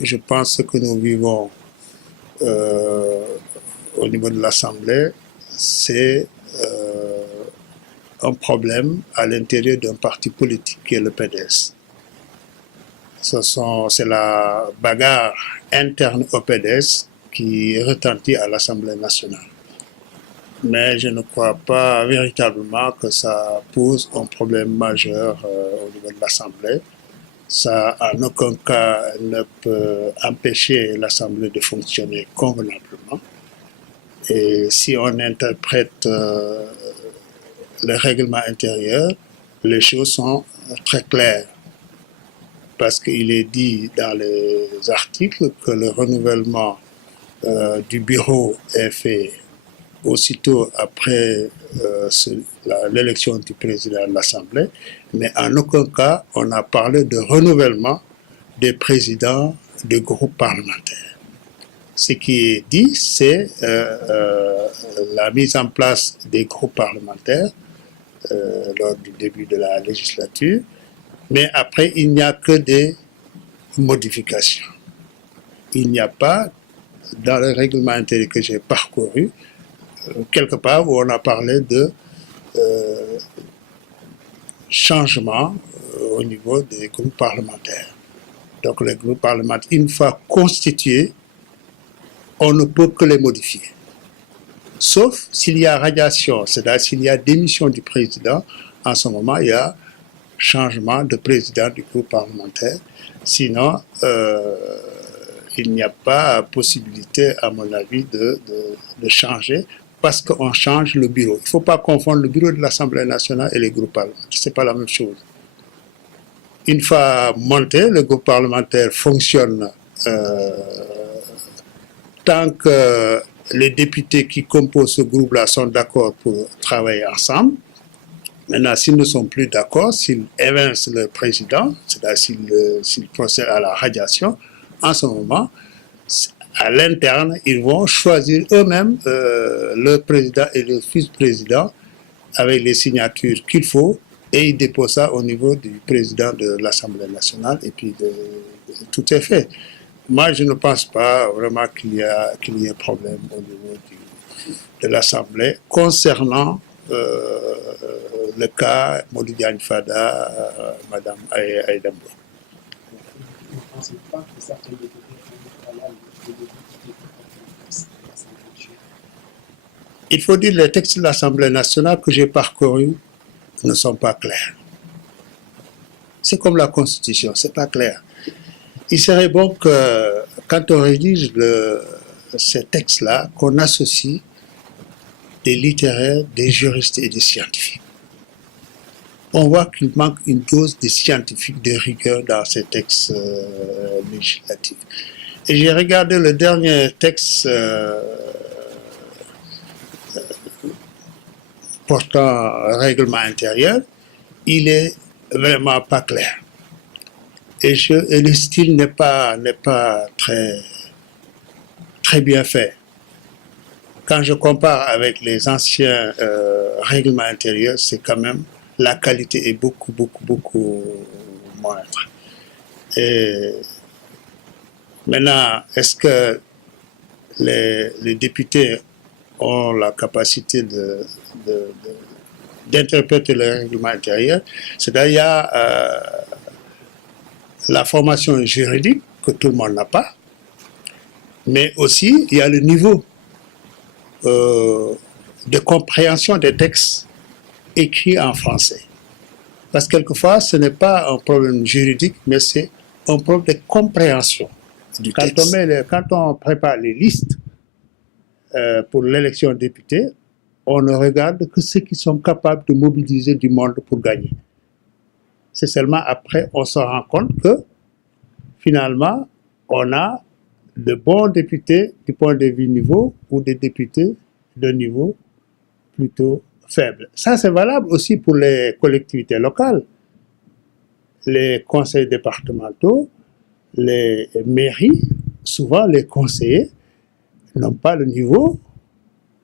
Je pense que nous vivons au niveau de l'Assemblée, c'est un problème à l'intérieur d'un parti politique qui est le PDS. C'est la bagarre interne au PDS qui retentit à l'Assemblée nationale. Mais je ne crois pas véritablement que ça pose un problème majeur au niveau de l'Assemblée. Ça, en aucun cas, ne peut empêcher l'Assemblée de fonctionner convenablement. Et si on interprète le règlement intérieur, les choses sont très claires. Parce qu'il est dit dans les articles que le renouvellement du bureau est fait aussitôt après l'élection du président de l'Assemblée, mais en aucun cas on a parlé de renouvellement des présidents de groupes parlementaires. Ce qui est dit, c'est la mise en place des groupes parlementaires lors du début de la législature, mais après il n'y a que des modifications. Il n'y a pas, dans le règlement intérieur que j'ai parcouru, quelque part où on a parlé de changement au niveau des groupes parlementaires. Donc les groupes parlementaires, une fois constitués, on ne peut que les modifier. Sauf s'il y a radiation, c'est-à-dire s'il y a démission du président, en ce moment il y a changement de président du groupe parlementaire. Sinon, il n'y a pas possibilité, à mon avis, de changer parce qu'on change le bureau. Il ne faut pas confondre le bureau de l'Assemblée nationale et les groupes parlementaires. Ce n'est pas la même chose. Une fois monté, le groupe parlementaire fonctionne tant que les députés qui composent ce groupe-là sont d'accord pour travailler ensemble. Maintenant, s'ils ne sont plus d'accord, s'ils évincent le président, c'est-à-dire s'ils procèdent à la radiation, en ce moment, à l'interne, ils vont choisir eux-mêmes le président et le vice-président avec les signatures qu'il faut et ils déposent ça au niveau du président de l'Assemblée nationale et puis tout est fait. Moi, je ne pense pas vraiment qu'il y ait problème au niveau de l'Assemblée concernant le cas Modidiane Fada, Madame Aïdambo. Vous ne pensez pas que certains députés Il faut dire que les textes de l'Assemblée nationale que j'ai parcourus ne sont pas clairs. C'est comme la Constitution, c'est pas clair. Il serait bon que, quand on rédige ces textes-là, qu'on associe des littéraires, des juristes et des scientifiques. On voit qu'il manque une dose de scientifique, de rigueur dans ces textes législatifs. Et j'ai regardé le dernier texte portant règlement intérieur, il est vraiment pas clair. Et le style n'est pas très bien fait. Quand je compare avec les anciens règlements intérieurs, c'est quand même, la qualité est beaucoup moindre. Et maintenant, est-ce que les députés ont la capacité d'interpréter le règlement intérieur? C'est-à-dire, il y a la formation juridique que tout le monde n'a pas, mais aussi il y a le niveau de compréhension des textes écrits en français. Parce que quelquefois, ce n'est pas un problème juridique, mais c'est un problème de compréhension. Quand on prépare les listes pour l'élection de députés, on ne regarde que ceux qui sont capables de mobiliser du monde pour gagner. C'est seulement après on se rend compte que finalement, on a de bons députés du point de vue niveau ou des députés de niveau plutôt faible. Ça, c'est valable aussi pour les collectivités locales, les conseils départementaux, les mairies. Souvent, les conseillers n'ont pas le niveau,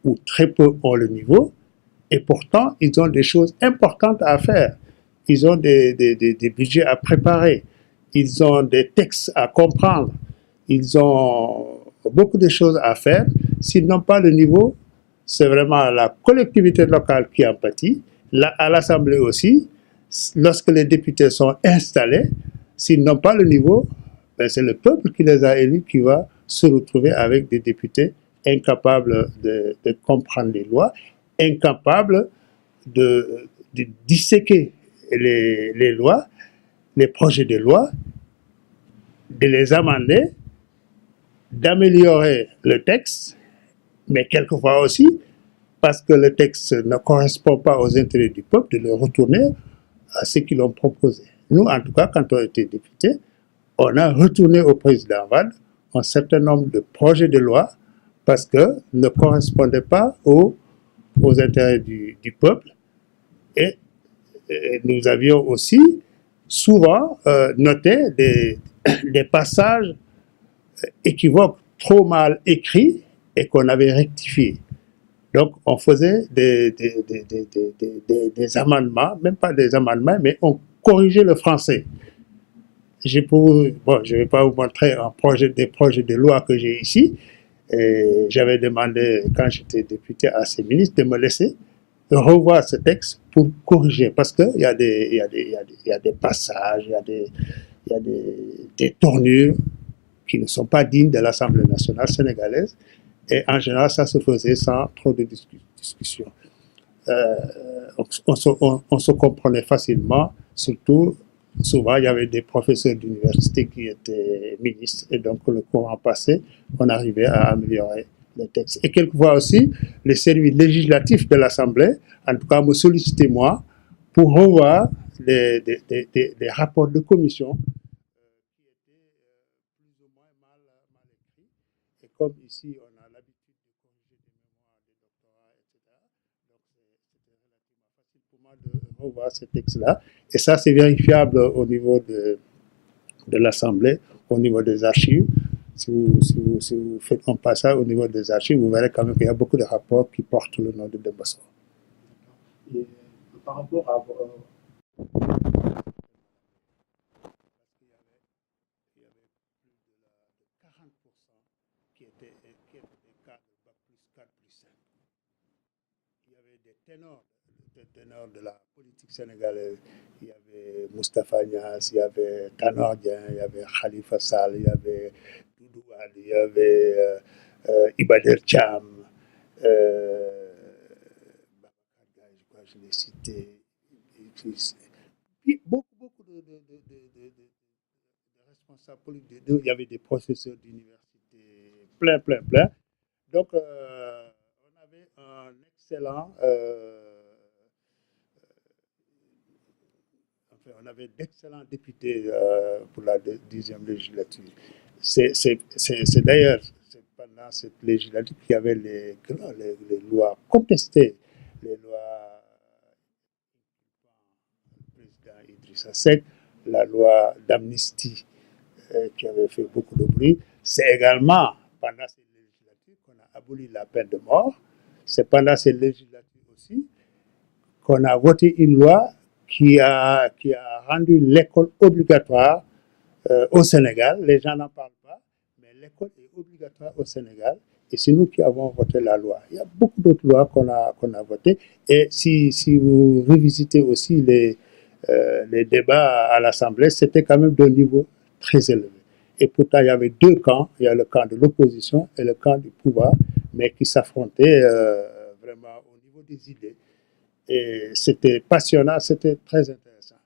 ou très peu ont le niveau, et pourtant, ils ont des choses importantes à faire. Ils ont des budgets à préparer. ils ont des textes à comprendre, ils ont beaucoup de choses à faire. S'ils n'ont pas le niveau, c'est vraiment la collectivité locale qui en pâtit, à l'Assemblée aussi. Lorsque les députés sont installés, s'ils n'ont pas le niveau, ben c'est le peuple qui les a élus qui va se retrouver avec des députés incapables de comprendre les lois, incapables de disséquer les lois, les projets de loi, de les amender, d'améliorer le texte, mais quelquefois aussi, parce que le texte ne correspond pas aux intérêts du peuple, de le retourner à ceux qui l'ont proposé. Nous, en tout cas, quand on était députés, on a retourné au président Wade un certain nombre de projets de loi parce qu'ils ne correspondaient pas aux intérêts du peuple. Et nous avions aussi souvent noté des passages équivoques, trop mal écrits et qu'on avait rectifiés. Donc, on faisait des amendements, même pas des amendements, mais on corrigeait le français. Je ne vais pas vous montrer des projets de loi que j'ai ici. J'avais demandé, quand j'étais député à ces ministres, de me laisser revoir ce texte pour corriger, parce qu'il y a des passages, il y a des tournures qui ne sont pas dignes de l'Assemblée nationale sénégalaise. Et en général, ça se faisait sans trop de discussion. On se comprenait facilement, surtout, souvent, il y avait des professeurs d'université qui étaient ministres, et donc le courant passé, on arrivait à améliorer les textes. Et quelquefois aussi, les services législatifs de l'Assemblée, en tout cas, me sollicitaient moi, pour revoir des rapports de commission qui étaient plus ou moins mal écrits. Et comme ici, on a l'habitude de corriger des mémoires, des doctorats, etc., donc c'était relativement facile pour moi de revoir ces textes-là. Et ça, c'est vérifiable au niveau de l'Assemblée, au niveau des archives. Si vous faites un passage au niveau des archives, vous verrez quand même qu'il y a beaucoup de rapports qui portent le nom de Demba Sow. Et par rapport à qui étaient des cas de bac plus 4 plus 5. Il y avait des ténors de la politique sénégalaise. Il y avait Moustapha Niasse, il y avait Tanor Dieng, il y avait Khalifa Sall, il y avait Doudou Wade, il y avait Iba Der Thiam, je l'ai cité. Beaucoup de responsables politiques. Il y avait des professeurs d'université, plein. Donc, on avait un excellent, on avait d'excellents députés pour la 10e législature. C'est d'ailleurs pendant cette législature qu'il y avait les lois contestées, les lois du président Idrissa Seck, la loi d'amnistie qui avait fait beaucoup de bruit. C'est également pendant cette législature qu'on a aboli la peine de mort. C'est pendant cette législature aussi qu'on a voté une loi qui a rendu l'école obligatoire au Sénégal. Les gens n'en parlent pas, mais l'école est obligatoire au Sénégal et c'est nous qui avons voté la loi. Il y a beaucoup d'autres lois qu'on a votées. Et si vous revisitez aussi les débats à l'Assemblée, c'était quand même d'un niveau très élevé. Et pourtant, il y avait deux camps. Il y a le camp de l'opposition et le camp du pouvoir, mais qui s'affrontaient vraiment au niveau des idées. Et c'était passionnant, c'était très intéressant.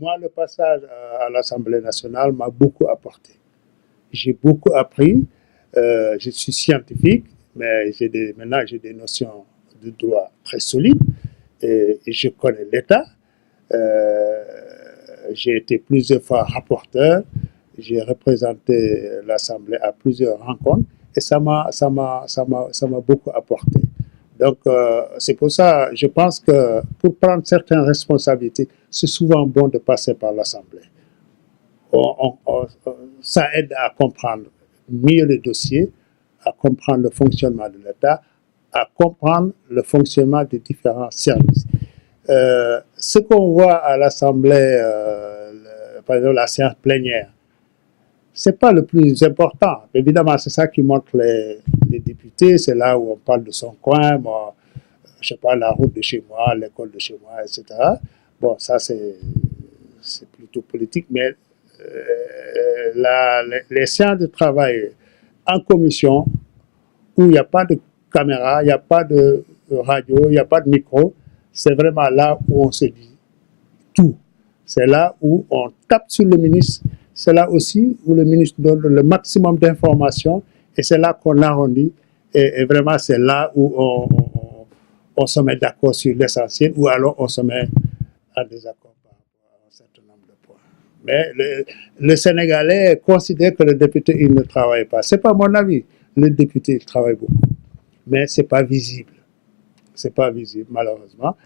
Moi, le passage à l'Assemblée nationale m'a beaucoup apporté. J'ai beaucoup appris. Je suis scientifique, mais maintenant j'ai des notions de droit très solides et je connais l'État. J'ai été plusieurs fois rapporteur. J'ai représenté l'Assemblée à plusieurs rencontres et ça m'a beaucoup apporté. Donc, c'est pour ça, je pense que pour prendre certaines responsabilités, c'est souvent bon de passer par l'Assemblée. Ça aide à comprendre mieux le dossier, à comprendre le fonctionnement de l'État, à comprendre le fonctionnement des différents services. Ce qu'on voit à l'Assemblée, par exemple la séance plénière. Ce n'est pas le plus important. Évidemment, c'est ça qui montre les députés, c'est là où on parle de son coin, moi, je sais pas, la route de chez moi, l'école de chez moi, etc. Bon, ça c'est plutôt politique, mais les séances de travail en commission, où il n'y a pas de caméra, il n'y a pas de radio, il n'y a pas de micro, c'est vraiment là où on se dit tout. C'est là où on tape sur le ministre, c'est là aussi où le ministre donne le maximum d'informations et c'est là qu'on arrondit et vraiment c'est là où on se met d'accord sur l'essentiel ou alors on se met en désaccord par rapport à un certain nombre de points. Mais le Sénégalais considère que le député il ne travaille pas. Ce n'est pas mon avis. Le député il travaille beaucoup. Mais ce n'est pas visible. Ce n'est pas visible, malheureusement.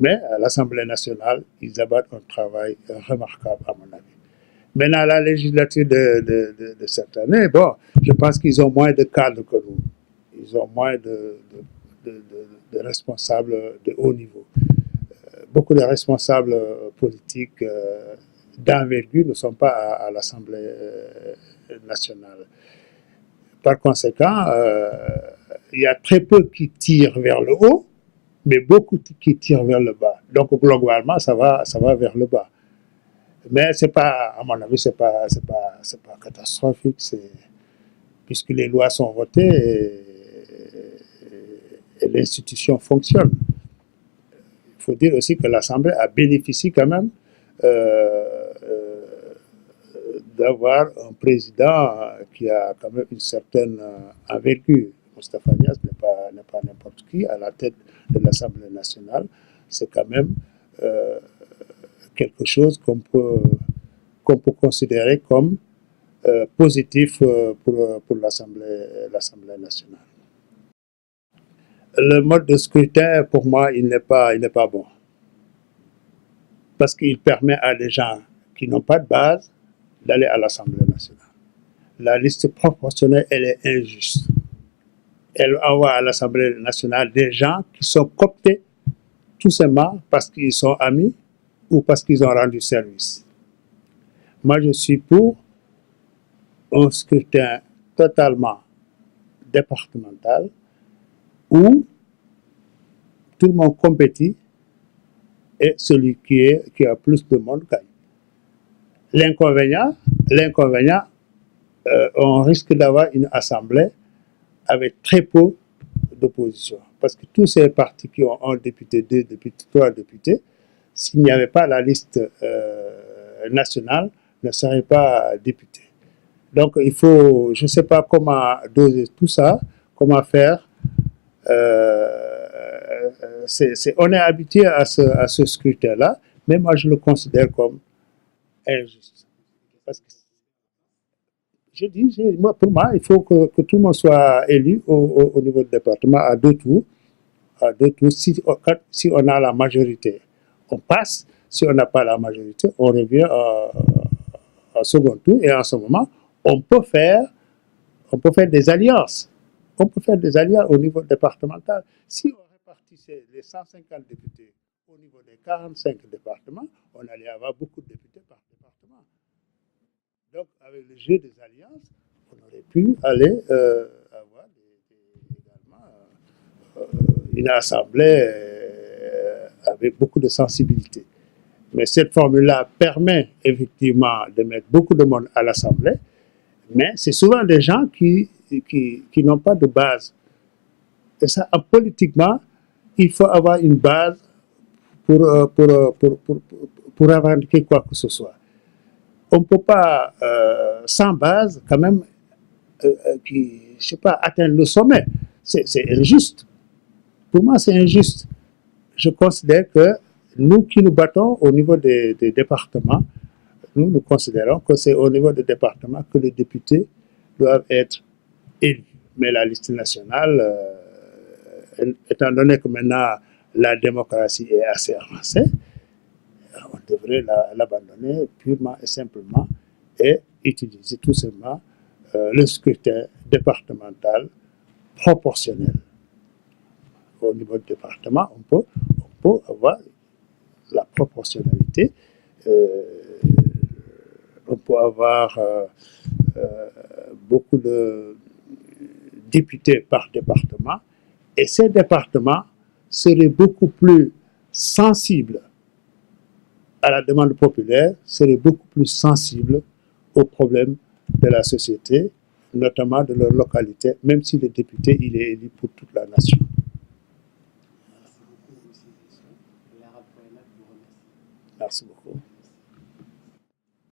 Mais à l'Assemblée nationale, ils abattent un travail remarquable, à mon avis. Maintenant, la législature de cette année, bon, je pense qu'ils ont moins de cadres que nous. Ils ont moins de responsables de haut niveau. Beaucoup de responsables politiques d'envergure ne sont pas à l'Assemblée nationale. Par conséquent, il y a très peu qui tirent vers le haut, mais beaucoup qui tirent vers le bas. Donc, globalement, ça va vers le bas. Mais c'est pas, à mon avis, c'est pas catastrophique, puisque les lois sont votées et l'institution fonctionne. Il faut dire aussi que l'Assemblée a bénéficié quand même d'avoir un président qui a quand même une certaine envergure. Moustapha Niasse n'est pas n'importe qui à la tête de l'Assemblée nationale. C'est quand même quelque chose qu'on peut considérer comme positif pour l'Assemblée nationale. Le mode de scrutin, pour moi, il n'est pas bon. Parce qu'il permet à des gens qui n'ont pas de base d'aller à l'Assemblée nationale. La liste proportionnelle, elle est injuste. Elle envoie à l'Assemblée nationale des gens qui sont cooptés tout simplement parce qu'ils sont amis ou parce qu'ils ont rendu service. Moi, je suis pour un scrutin totalement départemental où tout le monde compétit et celui qui a plus de monde gagne. L'inconvénient, on risque d'avoir une assemblée avec très peu d'opposition. Parce que tous ces partis qui ont un député, 2 députés, 3 députés, s'il n'y avait pas la liste nationale, ne seraient pas députés. Donc il faut, je ne sais pas comment doser tout ça, comment faire. On est habitué à ce scrutin-là, mais moi je le considère comme injuste. Parce que pour moi, il faut que tout le monde soit élu au niveau du département à 2 tours. Si on a la majorité, on passe. Si on n'a pas la majorité, on revient au second tour. Et en ce moment, on peut faire des alliances. On peut faire des alliances au niveau départemental. Si on répartissait les 150 députés au niveau des 45 départements, on allait avoir beaucoup de députés par département. Donc, avec le jeu des alliances, on aurait pu aller avoir également une assemblée avec beaucoup de sensibilité. Mais cette formule-là permet effectivement de mettre beaucoup de monde à l'assemblée, mais c'est souvent des gens qui n'ont pas de base. Et ça, politiquement, il faut avoir une base pour revendiquer quoi que ce soit. On ne peut pas, sans base, quand même, atteindre le sommet. C'est injuste. Pour moi, c'est injuste. Je considère que nous qui nous battons au niveau des départements, nous considérons que c'est au niveau des départements que les députés doivent être élus. Mais la liste nationale, étant donné que maintenant la démocratie est assez avancée, on devrait l'abandonner purement et simplement et utiliser tout simplement le scrutin départemental proportionnel. Au niveau du département, on peut avoir la proportionnalité. On peut avoir beaucoup de députés par département, et ces départements seraient beaucoup plus sensibles à la demande populaire, seraient beaucoup plus sensibles aux problèmes de la société, notamment de leur localité, même si le député il est élu pour toute la nation. Merci beaucoup.